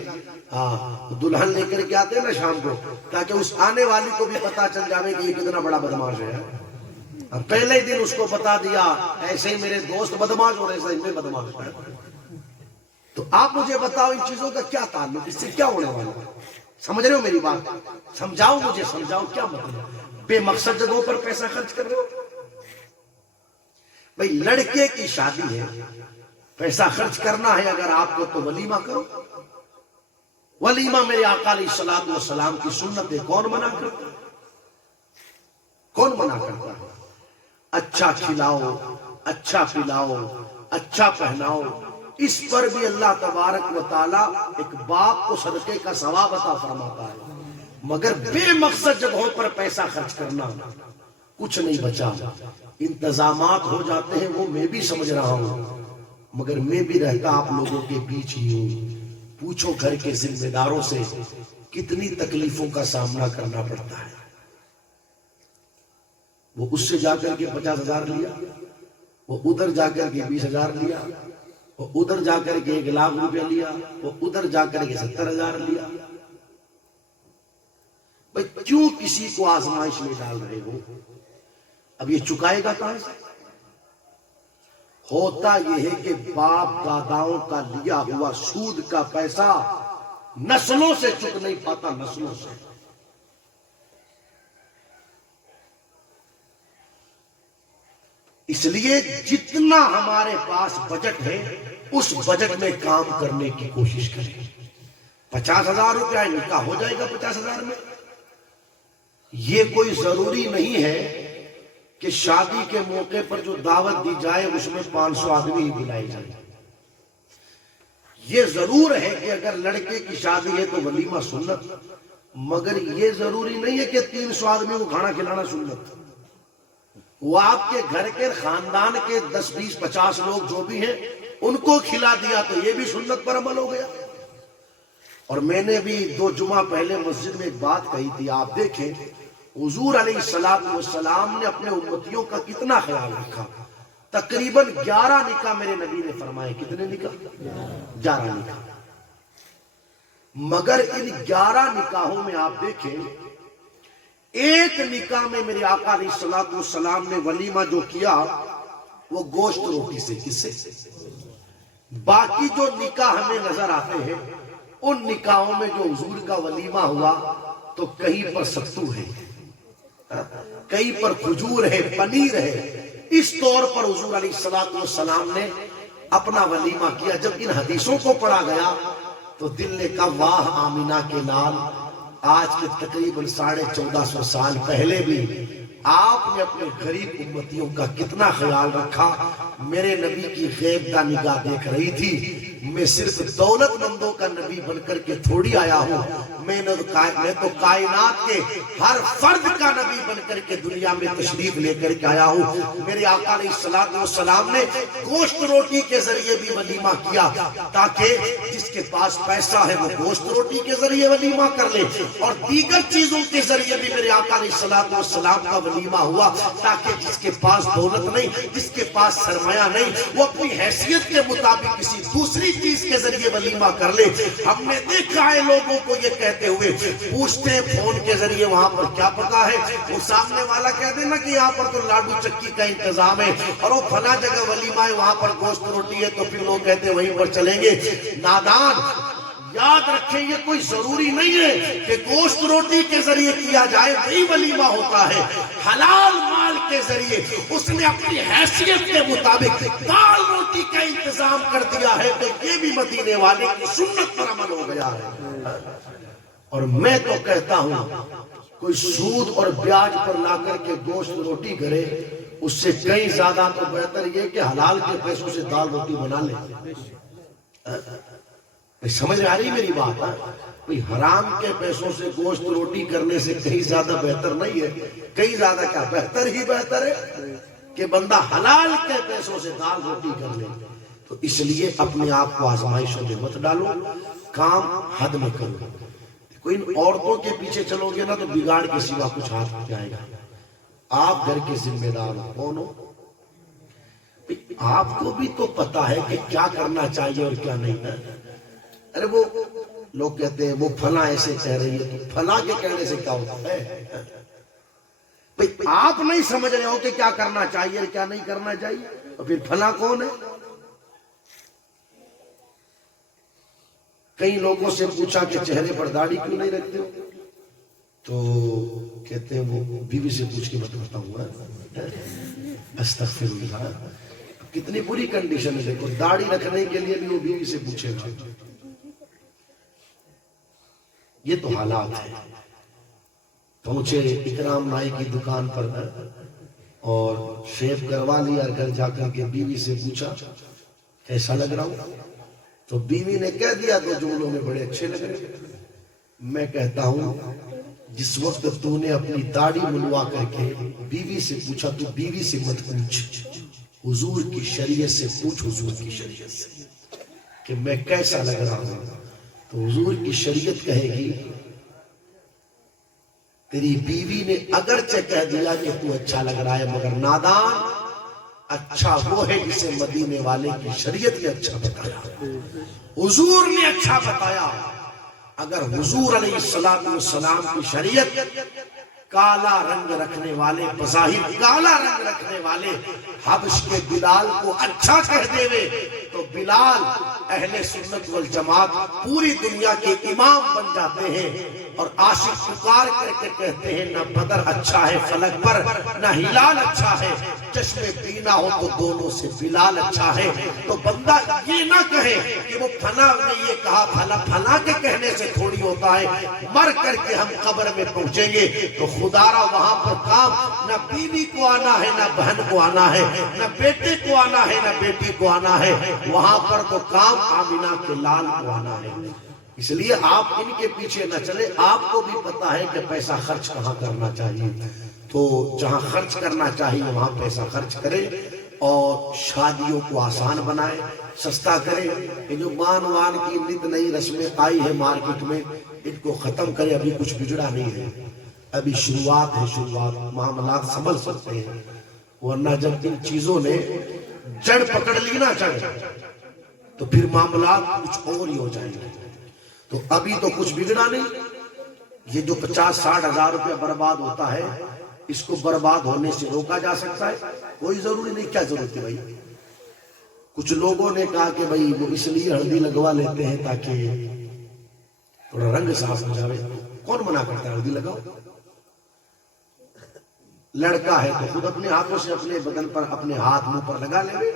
دلہن لے کر کے آتے ہیں نا شام کو، تاکہ اس آنے والی کو بھی پتا چل جاوے کہ یہ کتنا بڑا بدماش ہے۔ پہلے دن اس کو بتا دیا ایسے ہی میرے دوست بدماش اور ایسا ہی میں بدماش ہے۔ تو آپ مجھے بتاؤ ان چیزوں کا کیا تعلق، اس سے کیا ہونے والا؟ سمجھ رہے ہو میری بات؟ سمجھاؤ مجھے، سمجھاؤ کیا مطلب؟ بے مقصد جگہوں پر پیسہ خرچ کر رہے ہو۔ بھئی لڑکے کی شادی ہے، پیسہ خرچ کرنا ہے اگر آپ کو تو ولیمہ کرو۔ ولیمہ میرے آقا علیہ الصلوۃ والسلام کی سنت ہے، کون منع کرتا ہے؟ کون منع کرتا ہے؟ اچھا کھلاؤ، اچھا پلاؤ، اچھا پہناؤ، اس پر بھی اللہ تبارک و تعالیٰ ایک باپ کو صدقے کا ثواب عطا فرماتا ہے۔ مگر بے مقصد جگہوں پر پیسہ خرچ کرنا، کچھ نہیں بچا۔ انتظامات ہو جاتے ہیں وہ میں بھی سمجھ رہا ہوں، مگر میں بھی رہتا آپ لوگوں کے بیچ ہی ہوں۔ پوچھو گھر کے ذمہ داروں سے کتنی تکلیفوں کا سامنا کرنا پڑتا ہے۔ وہ اس سے جا کر کے 50 ہزار لیا، وہ ادھر جا کر کے 20 ہزار لیا، وہ ادھر جا کر کے 1 لاکھ روپیہ لیا، وہ ادھر جا کر کے 70 ہزار لیا۔ بھئی کیوں کسی کو آزمائش میں ڈال رہے ہو؟ اب یہ چکائے گا کہاں سے؟ ہوتا یہ ہے کہ باپ داداؤں کا لیا ہوا سود کا پیسہ نسلوں سے چک نہیں پاتا، نسلوں سے۔ اس لیے جتنا ہمارے پاس بجٹ ہے اس بجٹ میں کام کرنے کی کوشش کریں۔ 50 ہزار روپیہ نکاح ہو جائے گا 50 ہزار میں۔ یہ کوئی ضروری نہیں ہے کہ شادی کے موقع پر جو دعوت دی جائے اس میں 500 آدمی ہی بلائے جائیں۔ یہ ضرور ہے کہ اگر لڑکے کی شادی ہے تو ولیمہ سنت، مگر یہ ضروری نہیں ہے کہ 300 آدمی کو کھانا کھلانا سنت۔ وہ آپ کے گھر کے خاندان کے 10-20-50 لوگ جو بھی ہیں ان کو کھلا دیا تو یہ بھی سنت پر عمل ہو گیا۔ اور میں نے بھی 2 جمعہ پہلے مسجد میں ایک بات کہی تھی، آپ دیکھیں حضور علیہ السلام نے اپنے امتیوں کا کتنا خیال رکھا۔ تقریباً 11 نکاح میرے نبی نے فرمائے۔ کتنے نکاح؟ 11 نکاح۔ مگر ان 11 نکاحوں میں آپ دیکھیں ایک نکاح میں میرے آقا علیہ السلام نے ولیمہ جو کیا وہ گوشت روٹی سے۔ کس سے؟ باقی جو نکاح ہمیں نظر آتے ہیں ان نکاحوں میں جو حضور کا ولیمہ ہوا تو کہیں پر ستو ہے، کہیں پر کھجور ہے، پنیر ہے۔ اس طور پر حضور علیہ السلام نے اپنا ولیمہ کیا۔ جب ان حدیثوں کو پڑھا گیا تو دل نے کہا واہ آمینہ کے لال، آج کے تقریباً 1450 سال پہلے بھی آپ نے اپنے غریب امتیوں کا کتنا خیال رکھا۔ میرے نبی کی غیبدہ نگاہ دیکھ رہی تھی، میں صرف دولت مندوں کا نبی بن کر کے تھوڑی آیا ہوں، میں تو کائنات کے ہر فرد کا نبی بن کر کے دنیا میں تشریف لے کر کے آیا ہوں۔ میرے آقا علیہ السلام نے گوشت روٹی کے ذریعے بھی ولیمہ کیا تاکہ جس کے پاس پیسہ ہے وہ گوشت روٹی کے ذریعے ولیمہ کر لے، اور دیگر چیزوں کے ذریعے بھی میرے آقا علیہ السلام کا ولیمہ ہوا تاکہ جس کے پاس دولت نہیں، جس کے پاس سرمایہ نہیں، وہ اپنی حیثیت کے مطابق کسی دوسری چیز کے ذریعے ولیمہ کر لے۔ ہم نے دیکھا ہے لوگوں کو یہ کہتے ہوئے، پوچھتے ہیں فون کے ذریعے وہاں پر کیا پکا ہے، وہ سامنے والا کہہ دینا کہ یہاں پر تو لاڈو چکی کا انتظام ہے، اور وہ فلاں جگہ ولیمہ ہے وہاں پر گوشت روٹی ہے، تو پھر لوگ کہتے ہیں وہیں پر چلیں گے۔ نادان، یاد رکھیں یہ کوئی ضروری نہیں ہے کہ گوشت روٹی کے ذریعے کیا جائے وہی ولیمہ ہوتا ہے۔ حلال مال کے ذریعے اس نے اپنی حیثیت کے مطابق دال روٹی کا انتظام کر دیا ہے، تو یہ بھی مدینے والے کی سنت پر عمل ہو گیا ہے۔ اور میں تو کہتا ہوں کوئی سود اور بیاج پر لا کر کے گوشت روٹی کرے، اس سے کئی زیادہ تو بہتر یہ کہ حلال کے پیسوں سے دال روٹی بنا لے۔ سمجھ آ رہی میری بات ہے؟ کوئی حرام کے پیسوں سے گوشت روٹی کرنے سے کہیں زیادہ بہتر نہیں ہے، کہیں زیادہ کیا بہتر ہی بہتر ہے کہ بندہ حلال کے پیسوں سے دال روٹی کر لے۔ تو اس لیے اپنے آپ کو آزمائشوں میں مت ڈالو، کام حد میں کرو۔ کوئی عورتوں کے پیچھے چلو گے نا تو بگاڑ کے سوا کچھ ہاتھ میں جائے گا۔ آپ گھر کے ذمہ دار ہو، کون ہو؟ آپ کو بھی تو پتا ہے کہ کیا کرنا چاہیے اور کیا نہیں ہے۔ ارے وہ لوگ کہتے ہیں وہ فلاں ایسے کہہ رہی ہے، تو فلاں کے کہنے سے کیا ہوتا ہے؟ آپ نہیں سمجھ رہے ہو کہ کیا کرنا چاہیے اور کیا نہیں کرنا چاہیے، اور پھر فلاں کون ہے؟ کئی لوگوں سے پوچھا کہ چہرے پر داڑھی کیوں نہیں رکھتے ہو، تو کہتے ہیں وہ بیوی سے پوچھ کے بتاتا ہوں۔ استغفر اللہ، کتنی بری کنڈیشن ہے، دیکھو داڑھی رکھنے کے لیے بھی وہ بیوی سے پوچھے گا۔ یہ تو حالات ہے۔ پہنچے اکرام نائی کی دکان پر اور شیو کروا لیا، گھر جا کر کے بیوی سے پوچھا کیسا لگ رہا ہوں، تو بیوی نے کہہ دیا دو جملوں میں بڑے اچھے لگ رہے۔ میں کہتا ہوں جس وقت تو نے اپنی داڑھی منڈوا کر کے بیوی سے پوچھا تو بیوی سے مت پوچھ، حضور کی شریعت سے پوچھ، حضور کی شریعت سے کہ میں کیسا لگ رہا ہوں۔ تو حضور کی شریعت کہے گی تیری بیوی نے اگرچہ کہہ دیا کہ تو اچھا لگ رہا ہے، مگر نادان اچھا وہ ہے جسے مدینے والے کی شریعت نے اچھا بتایا، حضور نے اچھا بتایا۔ اگر حضور علیہ السلام کی شریعت کالا رنگ رکھنے والے، بظاہر کالا رنگ رکھنے والے حبش کے بلال کو اچھا کہہ دے تو بلال اہل سنت والجماعت پوری دنیا کے امام بن جاتے ہیں، اور عاشق پکار کر کے کہتے ہیں نہ بدر اچھا ہے فلک پر، نہ ہلال اچھا ہے، چشم بینا ہو تو دونوں سے بلال اچھا ہے۔ تو بندہ یہ نہ کہے کہ وہ فلاں نے یہ کہا، فلاں کے کہنے سے تھوڑی ہوتا ہے، مر کر کے ہم قبر میں پہنچیں گے تو خدا را وہاں پر کام نہ بیوی کو آنا ہے، نہ بہن کو آنا ہے، نہ بیٹے کو آنا ہے، نہ بیٹی کو آنا ہے، وہاں پر تو کام آمینہ کے لال کو آنا ہے۔ اس لیے آپ ان کے پیچھے نہ چلے، آپ کو بھی پتا ہے کہ پیسہ خرچ کہاں کرنا چاہیے، تو جہاں خرچ کرنا چاہیے وہاں پیسہ خرچ کرے، اور شادیوں کو آسان بنائے، سستا کرے۔ یہ جو وان کی نت نئی رسمیں آئی ہے مارکیٹ میں، ان کو ختم کرے۔ ابھی کچھ بگڑا نہیں ہے، ابھی شروعات ہے، شروعات، معاملات سنبھل سکتے ہیں، ورنہ جب ان چیزوں نے جڑ پکڑ لی نا جڑ، تو پھر معاملات کچھ اور ہی ہو جائیں گے۔ تو ابھی تو کچھ بگڑا نہیں، یہ جو 50-60 ہزار روپے برباد ہوتا ہے، اس کو برباد ہونے سے روکا جا سکتا ہے، کوئی ضروری نہیں۔ کیا ضرورت ہے بھائی؟ کچھ لوگوں نے کہا کہ بھائی وہ اس لیے ہلدی لگوا لیتے ہیں تاکہ تھوڑا رنگ صاف ہو جائے۔ کون منع کرتا ہے ہلدی لگاؤ؟ لڑکا ہے تو خود اپنے ہاتھوں سے اپنے بدن پر، اپنے ہاتھ منہ پر لگا لے۔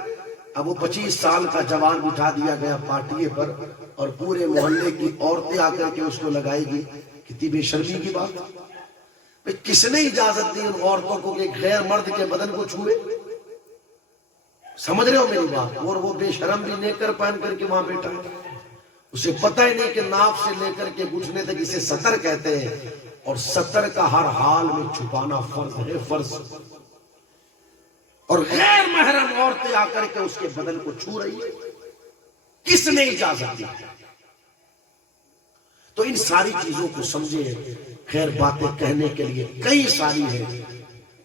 اب وہ 25 سال کا جوان بٹھا دیا گیا پارٹی پر، اور پورے محلے کی عورتیں آ کر کے اس کو لگائے گی، کتنی بے شرمی کی بات۔ کس نے اجازت دی ان عورتوں کو کہ غیر مرد کے بدن کو چھوئے؟ سمجھ رہے ہو میری بات؟ اور وہ بے شرم بھی نیکر پہن کر کے وہاں بیٹھا ہے، اسے پتہ ہی نہیں کہ ناف سے لے کر کے گھٹنے تک اسے سطر کہتے ہیں، اور سطر کا ہر حال میں چھپانا فرض ہے، فرض. اور غیر محرم عورتیں آ کر کے اس کے بدن کو چھو رہی ہے، کس نے اجازت دی؟ تو ان ساری چیزوں کو سمجھے. خیر باتیں کہنے کے لیے کئی ساری ہیں،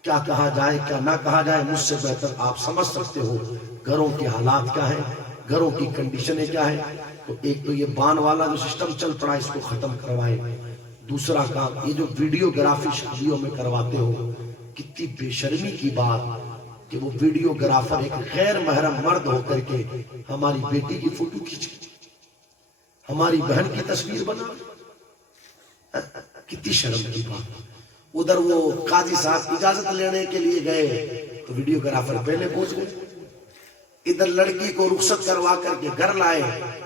کیا کہا جائے کیا نہ کہا جائے مجھ سے بہتر آپ سمجھ سکتے ہو گھروں کے حالات کیا ہیں، گھروں کی کنڈیشنیں کیا ہیں. تو ایک تو یہ بان والا جو سسٹم چل پڑا اس کو ختم کروائے. دوسرا کام یہ جو ویڈیوگرافی شادیوں میں کرواتے ہو، کتنی بے شرمی کی بات کہ وہ ویڈیوگرافر ایک غیر محرم مرد ہو کر کے ہماری بیٹی کی فوٹو کھینچے، ہماری بہن کی تصویر بنا. کتنی شرم کی بات. ادھر وہ قاضی صاحب اجازت لینے کے لیے گئے تو ویڈیوگرافر پہلے پہنچ گئے. ادھر لڑکی کو رخصت کروا کر کے گھر لائے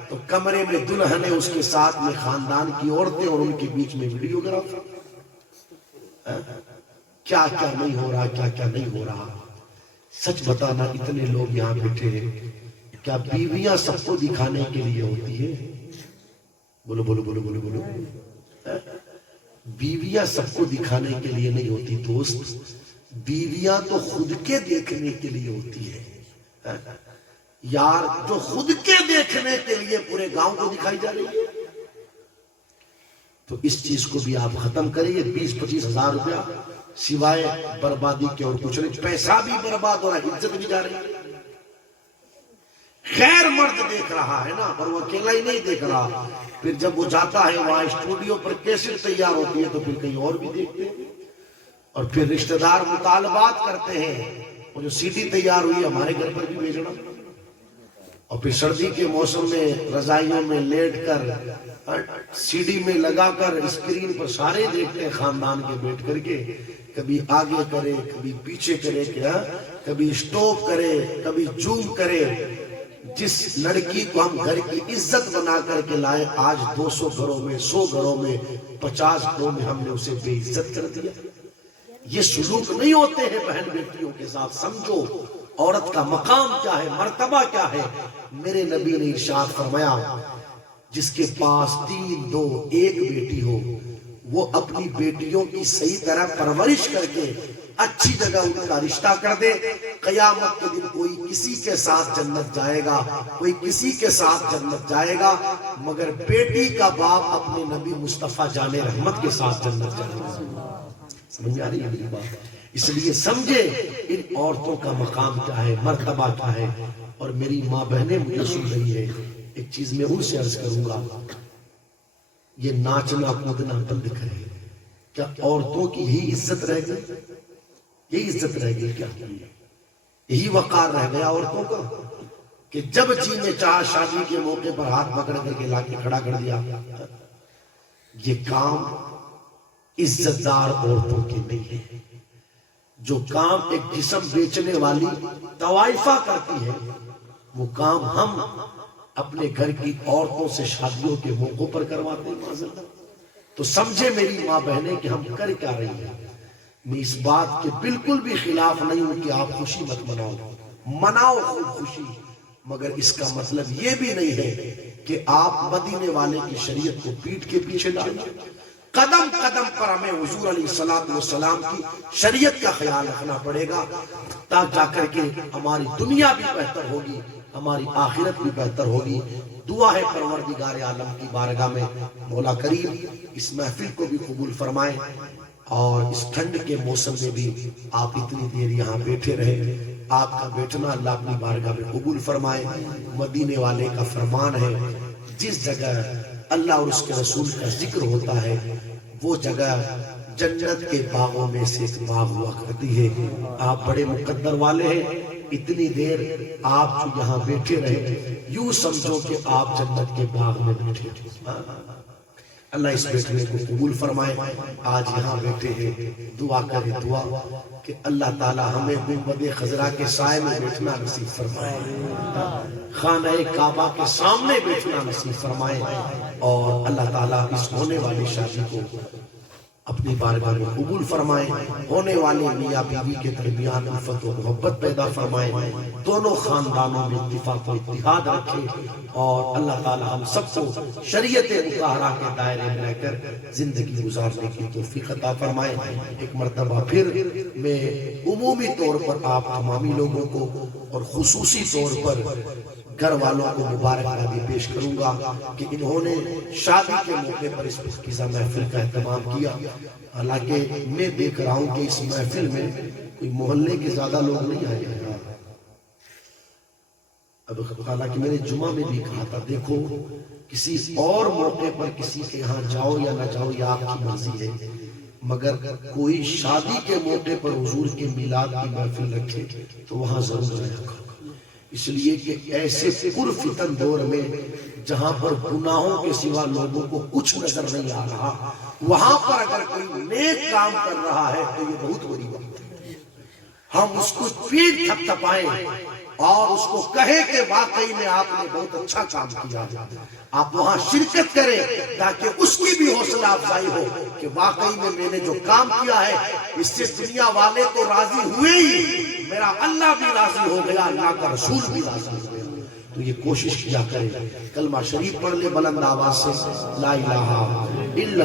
تو کمرے میں دلہن ہے، اس کے ساتھ میں خاندان کی عورتیں اور ان کے بیچ میں ویڈیوگرافر. کیا کیا نہیں ہو رہا، کیا کیا نہیں ہو رہا. سچ بتانا اتنے لوگ یہاں بیٹھے ہیں، کیا بیویاں سب کو دکھانے کے لیے ہوتی ہے؟ بولو بولو بولو بولو بولو. بیویاں سب کو دکھانے کے لیے نہیں ہوتی دوست، بیویاں تو خود کے دیکھنے کے لیے ہوتی ہے. یار جو خود کے دیکھنے کے لیے پورے گاؤں کو دکھائی جا رہی ہے. تو اس چیز کو بھی آپ ختم کریے. 20-25 ہزار روپیہ سوائے بربادی کے اور کچھ نہیں. پیسہ بھی برباد ہو رہا ہے، عزت بھی جا رہی ہے. خیر مرد دیکھ رہا ہے نا، اور وہ اکیلا ہی نہیں دیکھ رہا. پھر جب وہ جاتا ہے وہاں اسٹوڈیو پر کیسٹ تیار ہوتی ہے تو پھر کہیں اور بھی دیکھتے ہیں. اور پھر رشتہ دار مطالبات کرتے ہیں وہ جو سی ڈی تیار ہوئی ہمارے گھر پر بھی بھیجنا. اور پھر سردی کے موسم میں رضائیوں میں لیٹ کر سی ڈی میں لگا کر اسکرین پر سارے دیکھتے ہیں خاندان کے بیٹھ کر کے. کبھی آگے کرے کبھی پیچھے کرے، کیا کبھی اسٹاپ کرے کبھی زوم کرے. جس لڑکی کو ہم گھر کی عزت بنا کر کے لائے، آج 200 گھروں میں 100 گھروں میں 50 گھروں میں ہم نے اسے بے عزت کر دیا. یہ سلوک نہیں ہوتے ہیں بہن بیٹیوں کے ساتھ. سمجھو عورت کا مقام کیا ہے، مرتبہ کیا ہے. میرے نبی نے ارشاد فرمایا جس کے پاس 3 2 1 بیٹی ہو وہ اپنی بیٹیوں کی صحیح طرح پرورش کر کے اچھی جگہ ان کا رشتہ کر دے. قیامت کے دن کوئی کسی کے ساتھ جنت جائے گا، کوئی کسی کے ساتھ جنت جائے گا، مگر بیٹی کا باپ اپنے نبی مصطفیٰ جان رحمت کے ساتھ جنت جائے گا. سمجھ میں آ رہی ہے میری بات؟ اس لیے سمجھے ان عورتوں کا مقام کیا ہے، مرتبہ کیا ہے. اور میری ماں بہنیں مجھے سن رہی ہے، ایک چیز میں ان سے عرض کروں گا، یہ ناچنا کودنا بند کرے. کیا عورتوں کی یہی عزت رہ گئی؟ یہی عزت رہ گئی کیا؟ یہی وقار رہ گیا عورتوں کا کہ جب جی نے چاہا شادی کے موقع پر ہاتھ پکڑ کر کے لا کے کھڑا کر دیا. یہ کام عزت دار عورتوں کے نہیں ہے. جو کام ایک جسم بیچنے والی طوائفہ کرتی ہے وہ کام ہم اپنے گھر کی عورتوں سے شادیوں کے موقعوں پر کرواتے ہیں. معذرت تو سمجھے میری ماں بہنیں کہ ہم کر کیا رہی ہیں. میں اس بات کے بالکل بھی خلاف نہیں ہوں کہ آپ خوشی مت مناؤ، مناؤ خوب خوشی، مگر اس کا مطلب یہ بھی نہیں ہے کہ آپ مدینے والے کی شریعت کو پیٹ کے پیچھے ڈالیں. قدم قدم پر ہمیں حضور علیہ السلام کی شریعت کا خیال رکھنا پڑے گا، تاکہ جا کر کے ہماری دنیا بھی بہتر ہوگی، ہماری آخرت بھی بہتر ہوگی. دعا ہے پروردگار عالم کی بارگاہ میں مولا کریم اس محفل کو بھی قبول فرمائے، اور اس ٹھنڈ کے موسم میں بھی آپ اتنی دیر یہاں بیٹھے رہے. آپ کا بیٹھنا اللہ اپنی بارگاہ میں قبول فرمائے. مدینے والے کا فرمان ہے جس جگہ اللہ اور اس کے رسول کا ذکر ہوتا ہے وہ جگہ جنت کے باغوں میں سے ایک باغ ہوا کرتی ہے. آپ بڑے مقدر والے ہیں، اتنی دیر آپ جو یہاں بیٹھے رہے یوں سمجھو کہ آپ جنت کے باغ میں بیٹھے. اللہ اس بیٹھنے کو قبول فرمائے. آج یہاں بیٹھے ہیں، دعا کرے دعا کہ اللہ تعالی ہمیں گنبد خضرا کے سائے میں بیٹھنا نصیب فرمائے، خانہ کعبہ کے سامنے بیٹھنا نصیب فرمائے، اور اللہ تعالیٰ اس ہونے والی شادی کو اپنی بارگاہ میں قبول فرمائیں، ہونے والے میاں بیوی کے درمیان الفت و محبت پیدا فرمائیں، دونوں خاندانوں میں اتفاق و اتحاد رکھیں، اور اللہ تعالی ہم سب کو شریعت مطہرہ کے دائرے میں رہ کر زندگی گزارنے کی توفیق عطا فرمائیں۔ ایک مرتبہ پھر میں عمومی طور پر آپ تمامی لوگوں کو اور خصوصی طور پر گھر والوں کو مبارکبادی پیش کروں گا کہ انہوں نے شادی کے موقع پر اس پاکیزہ محفل کا اہتمام کیا۔ حالانکہ میں دیکھ رہا ہوں کہ اس محفل میں کوئی محلے کے زیادہ لوگ نہیں آئے ہیں۔ اب حالانکہ میں نے جمعہ میں بھی کہا تھا، دیکھو کسی اور موقع پر کسی کے ہاں جاؤ یا نہ جاؤ یہ آپ کی مرضی ہے، مگر کوئی شادی کے موقع پر حضور کے میلاد کی محفل رکھے تو وہاں ضرور جایا کرو، اس لیے کہ ایسے پرفتن دور میں جہاں پر گناہوں کے سوا لوگوں کو کچھ نظر نہیں آ رہا، وہاں پر اگر کوئی نیک کام کر رہا ہے تو یہ بہت بڑی بات ہے۔ ہم اس کو پیٹ تھپ تھپائیں اور اس کو کہیں کہ واقعی میں آپ نے بہت اچھا کام کیا، آپ وہاں شرکت کریں تاکہ اس کی بھی حوصلہ افزائی ہو کہ واقعی میں نے جو کام کیا ہے اس سے دنیا والے تو راضی ہوئے ہی، میرا اللہ بھی راضی ہو گیا، اللہ کا رسول بھی راضی ہو گیا۔ تو یہ کوشش کیا کریں، کلمہ شریف پڑھ لے بلند آواز سے، لا الہ الا اللہ۔